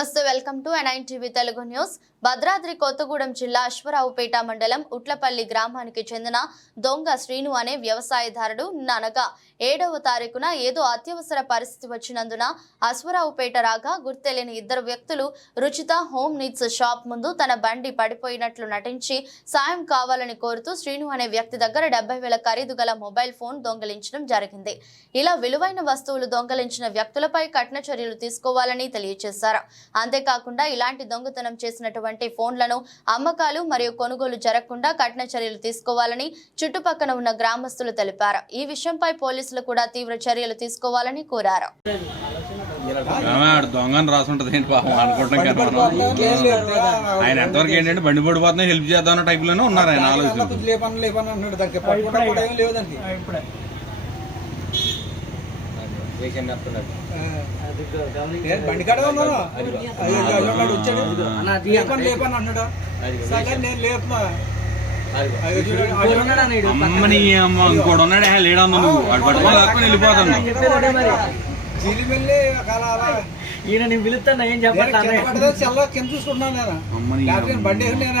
నమస్తే welcome to ఎన్ఐన్ TV Telugu news. Bhadradri Kothagudem జిల్లా అశ్వరావుపేట మండలం ఉట్లపల్లి గ్రామానికి చెందిన దొంగ శ్రీను అనే వ్యవసాయదారుడు ననగా ఏడవ తారీఖున ఏదో అత్యవసర పరిస్థితి వచ్చినందున అశ్వరావుపేట రాగా గుర్తెలిని ఇద్దరు వ్యక్తులు రుచిత హోమ్ నీడ్స్ షాప్ ముందు తన బండి పడిపోయినట్లు నటించి సాయం కావాలని కోరుతూ శ్రీను అనే వ్యక్తి దగ్గర డెబ్బై వేల ఖరీదు గల మొబైల్ ఫోన్ దొంగలించడం జరిగింది. ఇలా విలువైన వస్తువులు దొంగలించిన వ్యక్తులపై కఠిన చర్యలు తీసుకోవాలని తెలియజేశారు. అంతేకాకుండా ఇలాంటి దొంగతనం చేసినటువంటి ఫోన్లను అమ్మకాలు మరియు కొనుగోలు జరగకుండా కఠిన చర్యలు తీసుకోవాలని చుట్టుపక్కల ఉన్న గ్రామస్తులు తెలిపారు. ఈ విషయంపై పోలీసులు కూడా తీవ్ర చర్యలు తీసుకోవాలని కోరారు. ఆమె ఆడ దొంగని రాసుంటది ఏంటి పాపం? అనుకుంటాం కదా మనం. ఆయన ఎంతవరకు ఏంటంటే బండి పడిపోతున్నా హెల్ప్ చేద్దాం అన్న టైప్లోనే ఉన్నారు ఆయన ఆలోచన లేపని లేపని అన్నాడు దానికి పట్టుకుంటా కూడా ఏం లేవు దానికి ఆ. నేను బండి కాడ ఉన్నాను అది అన్నాడు వచ్చాడు లేపని లేపని అన్నాడు. సరే నేను లేపునా అది చూడండి, అది చూడండి. అమ్మని అమ్మ ఇంకోటి ఉన్నాడే లేడమ్మ నువ్వు? వాడు పట్టుకొని లాక్కుని వెళ్ళిపోతాను ఈయన నేను పిలుస్తాను ఏం నేను చెప్పట్లా కింద పడ్డదా, చల్ల కింద చూసుకుంటున్నాను నేను. అమ్మని లేకపోతే నేను బండి నేను